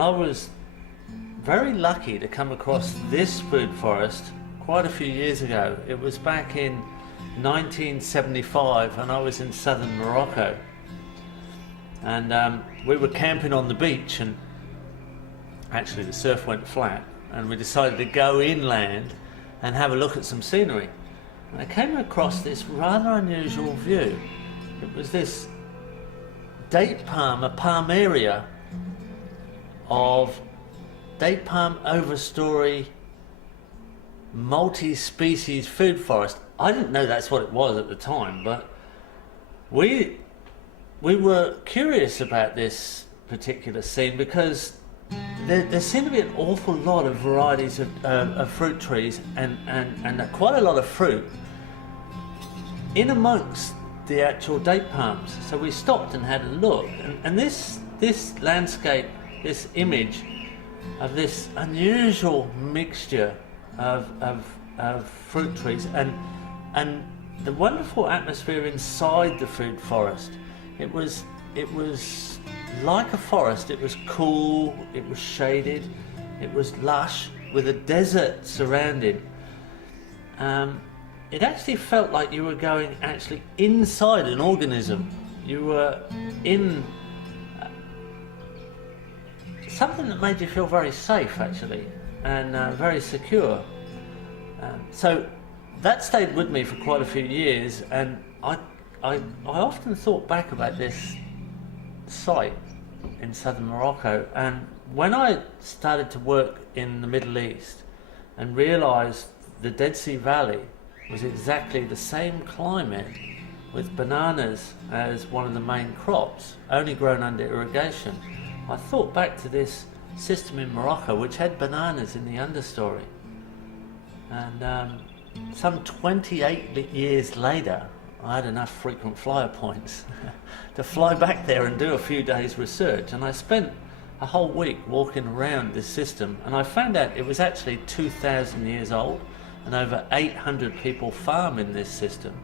And I was very lucky to come across this food forest quite a few years ago. It was back in 1975 and I was in southern Morocco. And we were camping on the beach, and actually the surf went flat, and we decided to go inland and have a look at some scenery. And I came across this rather unusual view. It was this date palm, a palmaria of date palm overstory multi-species food forest. I didn't know that's what it was at the time, but we were curious about this particular scene because there seemed to be an awful lot of varieties of fruit trees and quite a lot of fruit in amongst the actual date palms. So we stopped and had a look, and this landscape, this image of this unusual mixture of fruit trees and the wonderful atmosphere inside the food forest. It was like a forest. It was cool, it was shaded, it was lush with a desert surrounding. It actually felt like you were going actually inside an organism. You were in something that made you feel very safe actually, and very secure. So that stayed with me for quite a few years, and I often thought back about this site in southern Morocco, and when I started to work in the Middle East and realized the Dead Sea Valley was exactly the same climate, with bananas as one of the main crops, only grown under irrigation, I thought back to this system in Morocco which had bananas in the understory. And some 28 years later, I had enough frequent flyer points to fly back there and do a few days research, and I spent a whole week walking around this system, and I found out it was actually 2,000 years old, and over 800 people farm in this system,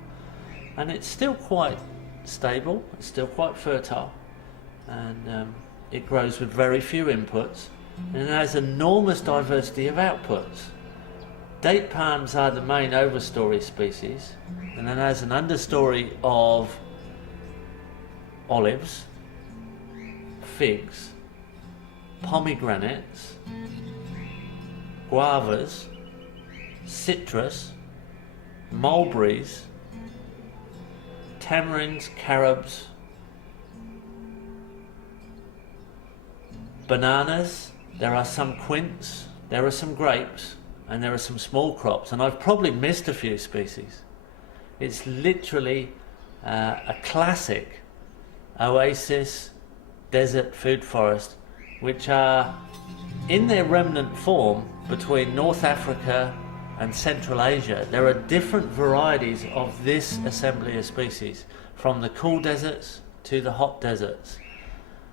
and it's still quite stable, it's still quite fertile, and it grows with very few inputs, and it has enormous diversity of outputs. Date palms are the main overstory species, and then has an understory of olives, figs, pomegranates, guavas, citrus, mulberries, tamarinds, carobs, bananas. There are some quince, there are some grapes, and there are some small crops, and I've probably missed a few species. It's literally a classic oasis desert food forest, which are in their remnant form between North Africa and Central Asia. There are different varieties of this assembly of species, from the cool deserts to the hot deserts.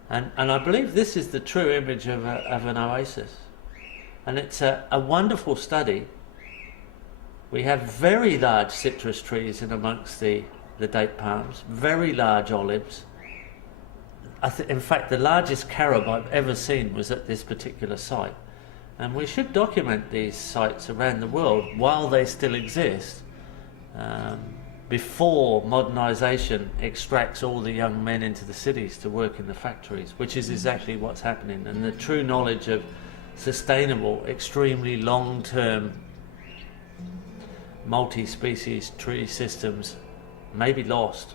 And I believe this is the true image of an oasis. And it's a wonderful study. We have very large citrus trees in amongst the date palms, very large olives. In fact, the largest carob I've ever seen was at this particular site. And we should document these sites around the world while they still exist, before modernisation extracts all the young men into the cities to work in the factories, which is exactly what's happening. And the true knowledge of sustainable, extremely long-term multi-species tree systems may be lost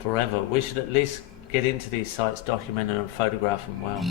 forever. We should at least get into these sites, document them and photograph them well.